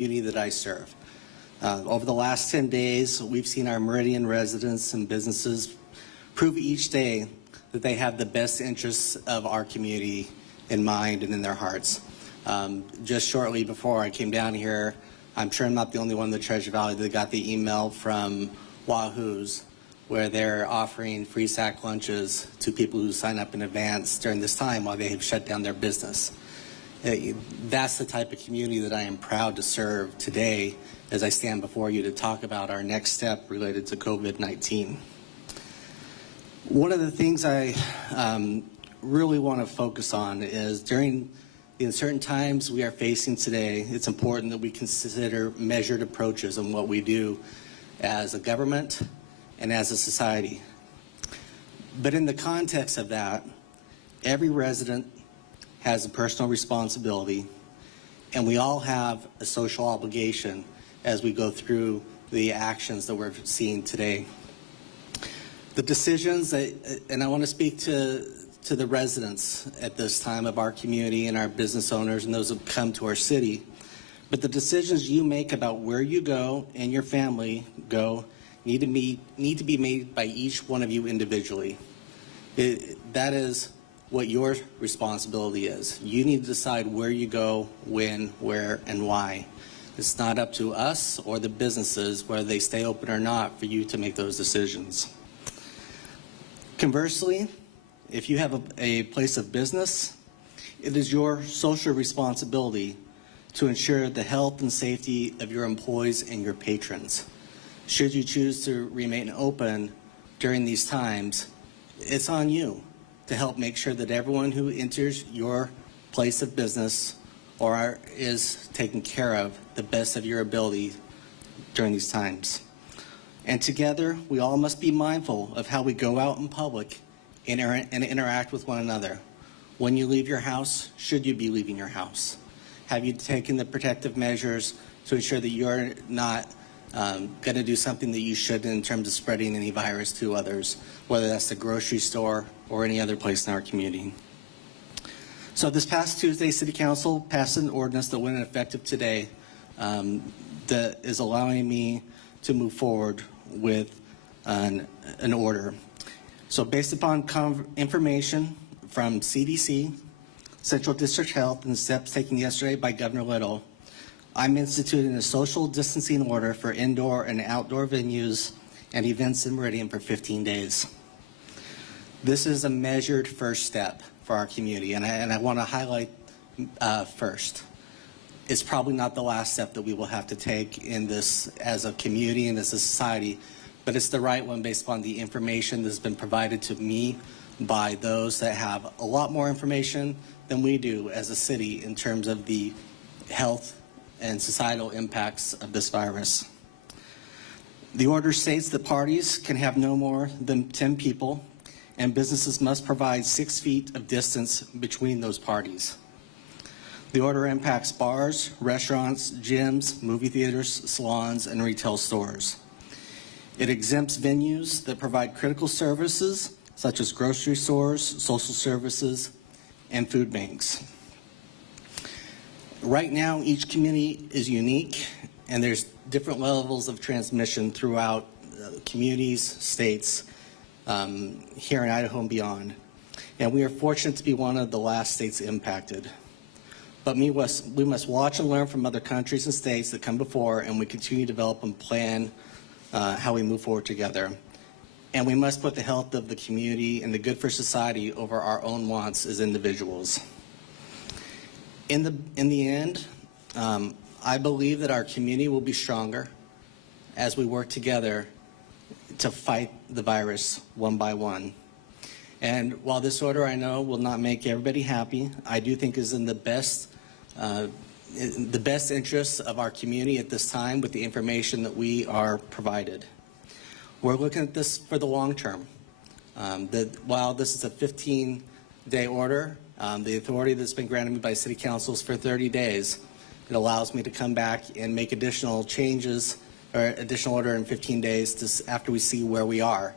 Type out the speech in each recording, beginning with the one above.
community that I serve. Over the last 10 days, we've seen our Meridian residents and businesses prove each day that they have the best interests of our community in mind and in their hearts. Just shortly before I came down here, I'm sure I'm not the only one in the Treasure Valley that got the email from Wahoo's where they're offering free sack lunches to people who sign up in advance during this time while they have shut down their business. That's the type of community that I am proud to serve today as I stand before you to talk about our next step related to COVID-19. One of the things I really want to focus on is during the uncertain times we are facing today, it's important that we consider measured approaches in what we do as a government and as a society. But in the context of that, every resident has a personal responsibility, and we all have a social obligation as we go through the actions that we're seeing today. The decisions and I want to speak to the residents at this time of our community and our business owners and those who come to our city, but the decisions you make about where you go and your family go need to be made by each one of you individually. That is what your responsibility is. You need to decide where you go, when, where, and why. It's not up to us or the businesses, whether they stay open or not, for you to make those decisions. Conversely, if you have a place of business, it is your social responsibility to ensure the health and safety of your employees and your patrons. Should you choose to remain open during these times, it's on you to help make sure that everyone who enters your place of business or is taken care of the best of your ability during these times. And together, we all must be mindful of how we go out in public and interact with one another. When you leave your house, should you be leaving your house? Have you taken the protective measures to ensure that you're not going to do something that you shouldn't in terms of spreading any virus to others, whether that's the grocery store or any other place in our community? So this past Tuesday, City Council passed an ordinance that went into effective today that is allowing me to move forward with an order. So based upon information from CDC, Central District Health, and steps taken yesterday by Governor Little, I'm instituting a social distancing order for indoor and outdoor venues and events in Meridian for 15 days. This is a measured first step for our community, and I want to highlight first, it's probably not the last step that we will have to take in this as a community and as a society, but it's the right one based upon the information that's been provided to me by those that have a lot more information than we do as a city in terms of the health and societal impacts of this virus. The order states that parties can have no more than 10 people, and businesses must provide 6 feet of distance between those parties. The order impacts bars, restaurants, gyms, movie theaters, salons, and retail stores. It exempts venues that provide critical services such as grocery stores, social services, and food banks. Right now, each community is unique, and there's different levels of transmission throughout communities, states, here in Idaho and beyond. And we are fortunate to be one of the last states impacted. But we must watch and learn from other countries and states that come before, and we continue to develop and plan how we move forward together. And we must put the health of the community and the good for society over our own wants as individuals. In the end, I believe that our community will be stronger as we work together to fight the virus one by one. And while this order, I know, will not make everybody happy, I do think is in the best interests of our community at this time with the information that we are provided. We're looking at this for the long term. While this is a 15-day order, the authority that's been granted me by City Council is for 30 days. It allows me to come back and make additional changes or additional order in 15 days after we see where we are.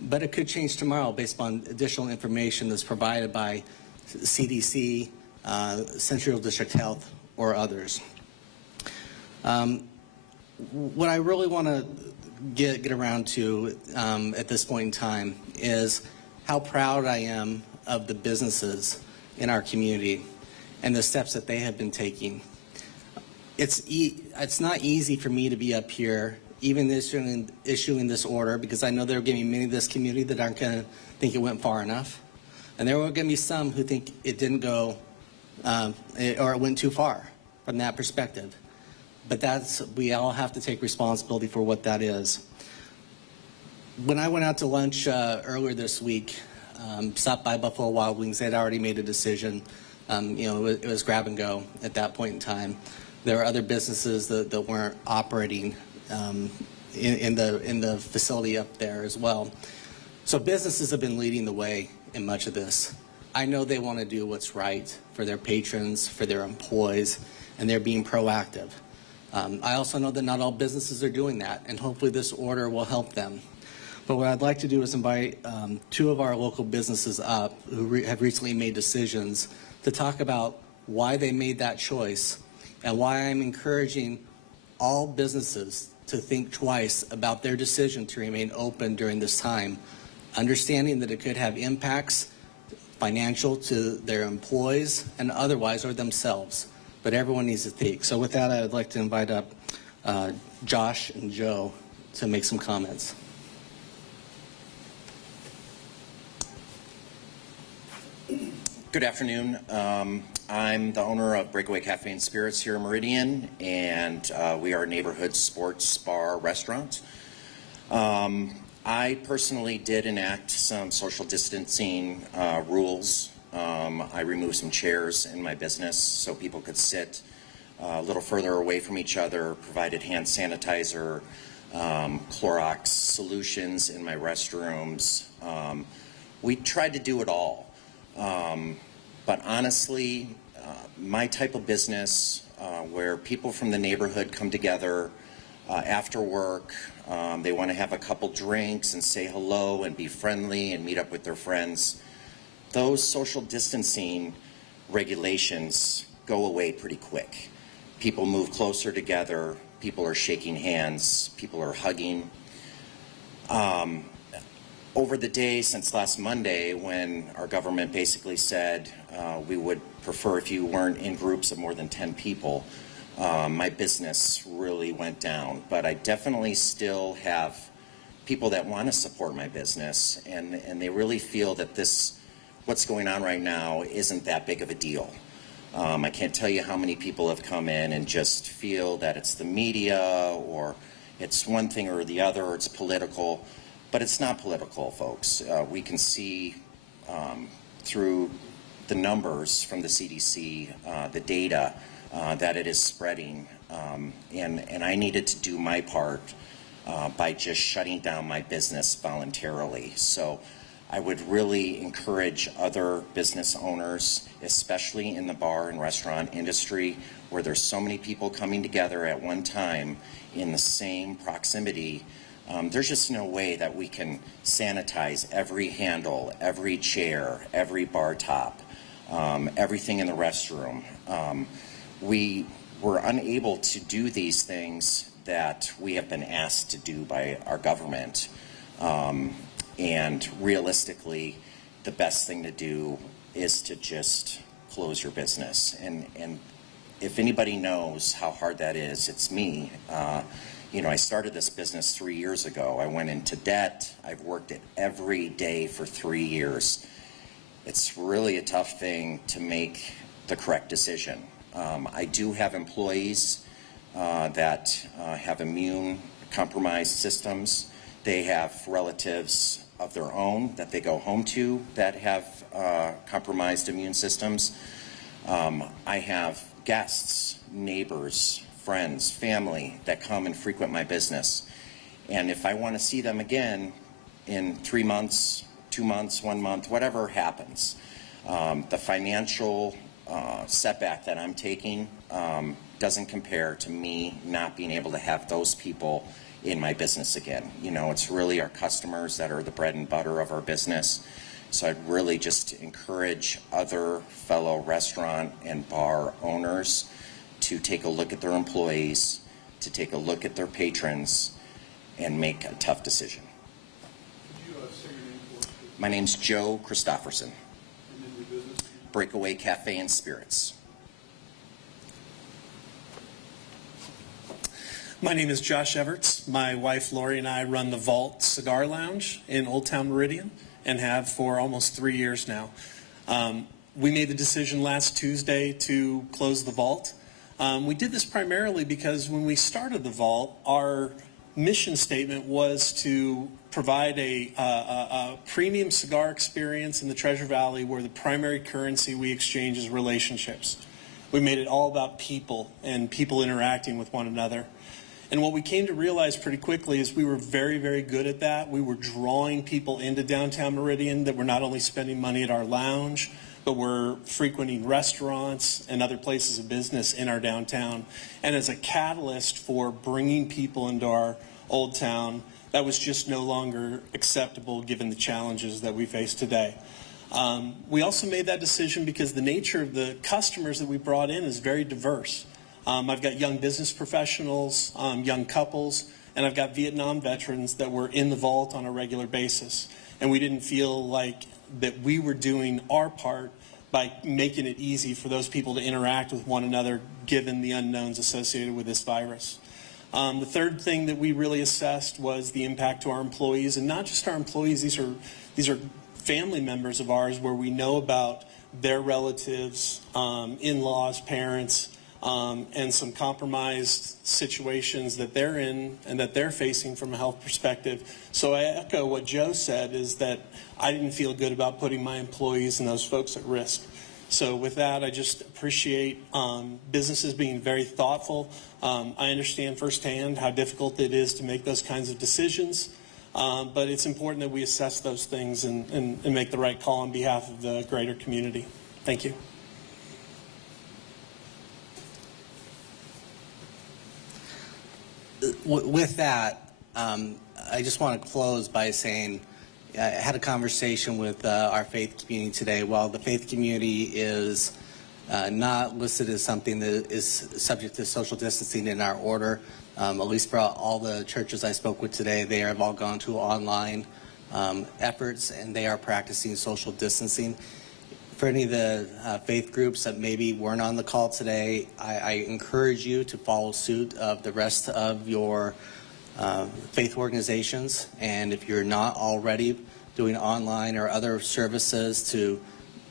But it could change tomorrow based on additional information that's provided by CDC, Central District Health, or others. What I really want to get around to at this point in time is how proud I am of the businesses in our community and the steps that they have been taking. It's not easy for me to be up here even issuing this order, because I know there are going to be many of this community that aren't going to think it went far enough. And there are going to be some who think it didn't go or it went too far from that perspective. But we all have to take responsibility for what that is. When I went out to lunch earlier this week, stopped by Buffalo Wild Wings, they'd already made a decision. It was grab and go at that point in time. There were other businesses that weren't operating in the facility up there as well. So businesses have been leading the way in much of this. I know they want to do what's right for their patrons, for their employees, and they're being proactive. I also know that not all businesses are doing that, and hopefully this order will help them. But what I'd like to do is invite two of our local businesses up who have recently made decisions to talk about why they made that choice and why I'm encouraging all businesses to think twice about their decision to remain open during this time, understanding that it could have impacts financial to their employees and otherwise, or themselves. But everyone needs to think. So with that, I would like to invite up Josh and Joe to make some comments. Good afternoon. I'm the owner of Breakaway Caffeine Spirits here in Meridian, and we are a neighborhood sports bar restaurant. I personally did enact some social distancing rules. I removed some chairs in my business so people could sit a little further away from each other, provided hand sanitizer, Clorox solutions in my restrooms. We tried to do it all. But honestly, my type of business where people from the neighborhood come together after work, they want to have a couple drinks and say hello and be friendly and meet up with their friends, those social distancing regulations go away pretty quick. People move closer together, people are shaking hands, people are hugging. Over the day since last Monday, when our government basically said we would prefer if you weren't in groups of more than 10 people, my business really went down. But I definitely still have people that want to support my business, and they really feel that what's going on right now isn't that big of a deal. I can't tell you how many people have come in and just feel that it's the media or it's one thing or the other, or it's political. But it's not political, folks. We can see through the numbers from the CDC, the data, that it is spreading. And I needed to do my part by just shutting down my business voluntarily. So I would really encourage other business owners, especially in the bar and restaurant industry, where there's so many people coming together at one time in the same proximity. There's just no way that we can sanitize every handle, every chair, every bar top, everything in the restroom. We were unable to do these things that we have been asked to do by our government. And realistically, the best thing to do is to just close your business. And if anybody knows how hard that is, it's me. I started this business 3 years ago. I went into debt. I've worked it every day for 3 years. It's really a tough thing to make the correct decision. I do have employees that have immune compromised systems. They have relatives of their own that they go home to that have compromised immune systems. I have guests, neighbors, friends, family that come and frequent my business. And if I want to see them again in 3 months, 2 months, 1 month, whatever happens, the financial setback that I'm taking doesn't compare to me not being able to have those people in my business again. It's really our customers that are the bread and butter of our business. So I'd really just encourage other fellow restaurant and bar owners to take a look at their employees, to take a look at their patrons and make a tough decision. Could you say your name for us, please? My name's Joe Christofferson, And then your business? Breakaway Cafe and Spirits. My name is Josh Everts. My wife Lori and I run the Vault Cigar Lounge in Old Town Meridian and have for almost 3 years now. We made the decision last Tuesday to close the Vault. We did this primarily because when we started the Vault, our mission statement was to provide a premium cigar experience in the Treasure Valley where the primary currency we exchange is relationships. We made it all about people and people interacting with one another. And what we came to realize pretty quickly is we were very, very good at that. We were drawing people into downtown Meridian that were not only spending money at our lounge, but were frequenting restaurants and other places of business in our downtown. And as a catalyst for bringing people into our old town, that was just no longer acceptable given the challenges that we face today. We also made that decision because the nature of the customers that we brought in is very diverse. I've got young business professionals, young couples, and I've got Vietnam veterans that were in the Vault on a regular basis. And we didn't feel like that we were doing our part by making it easy for those people to interact with one another given the unknowns associated with this virus. The third thing that we really assessed was the impact to our employees, and not just our employees, these are family members of ours where we know about their relatives, in-laws, parents, and some compromised situations that they're in and that they're facing from a health perspective. So I echo what Joe said, is that I didn't feel good about putting my employees and those folks at risk. So with that, I just appreciate businesses being very thoughtful. I understand firsthand how difficult it is to make those kinds of decisions, but it's important that we assess those things and make the right call on behalf of the greater community. Thank you. With that, I just want to close by saying I had a conversation with our faith community today. While the faith community is not listed as something that is subject to social distancing in our order, at least for all the churches I spoke with today, they have all gone to online efforts and they are practicing social distancing. For any of the faith groups that maybe weren't on the call today, I encourage you to follow suit of the rest of your faith organizations. And if you're not already doing online or other services, to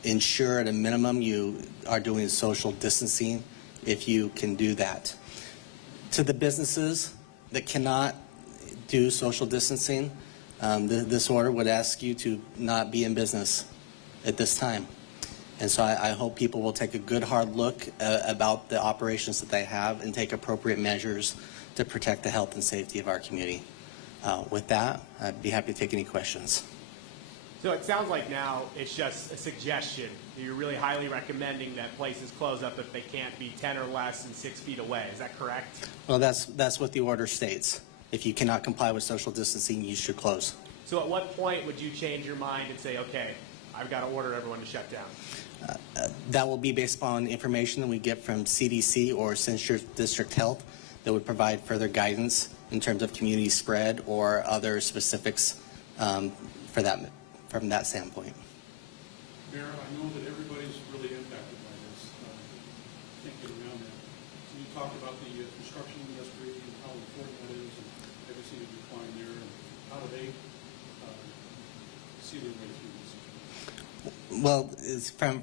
ensure at a minimum you are doing social distancing if you can do that. To the businesses that cannot do social distancing, this order would ask you to not be in business at this time. And so I hope people will take a good hard look about the operations that they have and take appropriate measures to protect the health and safety of our community. With that, I'd be happy to take any questions. So it sounds like now it's just a suggestion. You're really highly recommending that places close up if they can't be 10 or less and 6 feet away. Is that correct? Well, that's what the order states. If you cannot comply with social distancing, you should close. So at what point would you change your mind and say, okay, I've got to order everyone to shut down? That will be based upon information that we get from CDC or Central District Health that would provide further guidance in terms of community spread or other specifics from that standpoint. Mayor, I know that everybody's really impacted by this. Can't get around that. So you talked about the construction industry and how important that is, and have you seen a decline there, and how do they see their way through this? Well,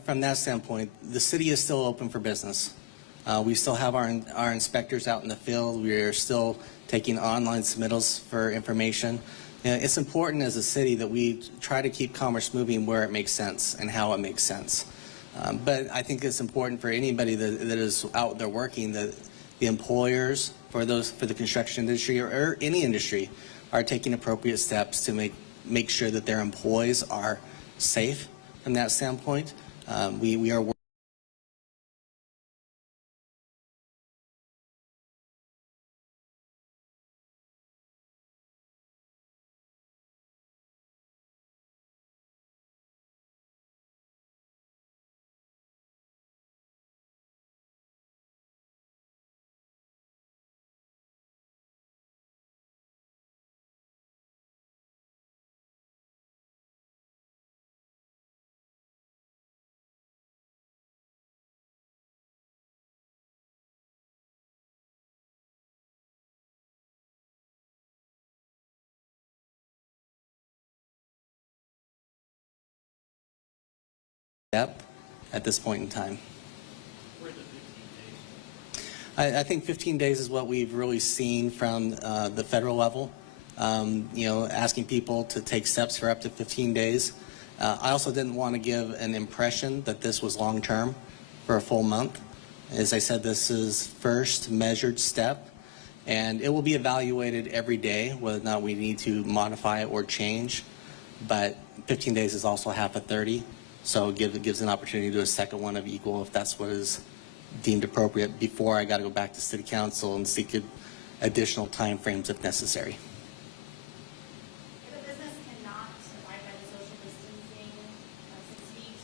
from that standpoint, the city is still open for business. We still have our inspectors out in the field. We are still taking online submittals for information. It's important as a city that we try to keep commerce moving where it makes sense and how it makes sense. But I think it's important for anybody that is out there working that the employers for the construction industry or any industry are taking appropriate steps to make sure that their employees are safe from that standpoint. We are step at this point in time. I think 15 days is what we've really seen from the federal level. You know, asking people to take steps for up to 15 days. I also didn't want to give an impression that this was long-term for a full month. As I said, this is first measured step, and it will be evaluated every day whether or not we need to modify it or change. But 15 days is also half of 30, so it gives an opportunity to do a second one of equal if that's what is deemed appropriate before I got to go back to City Council and seek additional time frames if necessary. If a business cannot abide by the social distancing of 6 feet,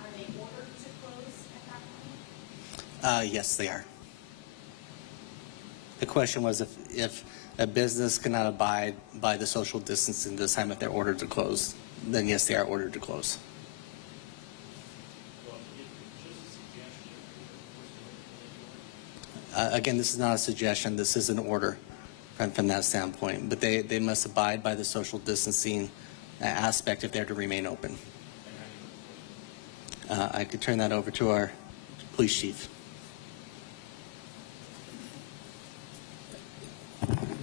are they ordered to close at that point? Yes, they are. The question was if a business cannot abide by the social distancing this time if they're ordered to close, then yes, they are ordered to close. Again, this is not a suggestion. This is an order from that standpoint. But they must abide by the social distancing aspect if they're to remain open. I could turn that over to our police chief.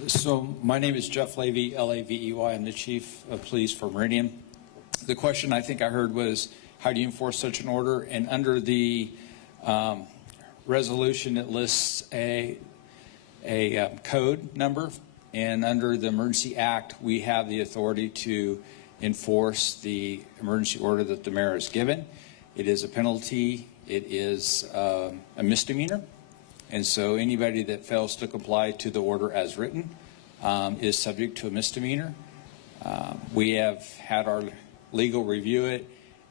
So my name is Jeff Lavey, L-A-V-E-Y. I'm the chief of police for Meridian. The question I think I heard was, how do you enforce such an order? And under the resolution, it lists a code number, and under the Emergency Act, we have the authority to enforce the emergency order that the mayor has given. It is a penalty. It is a misdemeanor. And so anybody that fails to comply to the order as written is subject to a misdemeanor. We have had our legal review it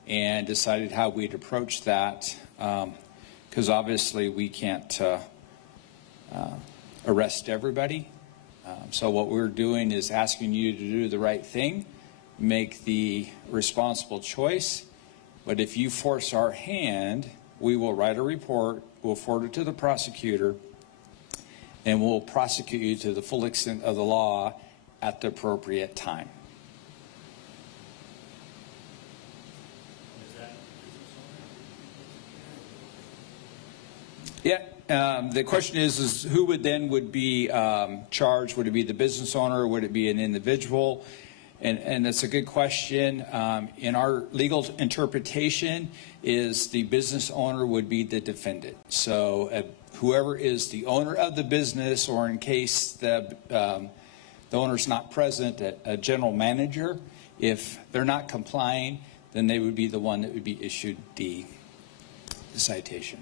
and decided how we'd approach that, because obviously we can't arrest everybody. So what we're doing is asking you to do the right thing, make the responsible choice. But if you force our hand, we will write a report, we'll forward it to the prosecutor, and we'll prosecute you to the full extent of the law at the appropriate time. Yeah, the question is who would be charged? Would it be the business owner? Would it be an individual? And that's a good question. In our legal interpretation is the business owner would be the defendant. So whoever is the owner of the business, or in case the owner's not present, a general manager, if they're not complying, then they would be the one that would be issued the citation.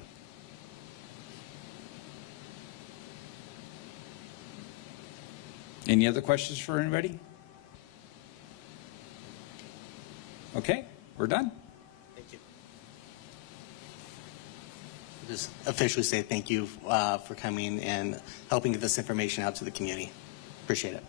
Any other questions for anybody? Okay, we're done. Thank you. Just officially say thank you for coming and helping get this information out to the community. Appreciate it.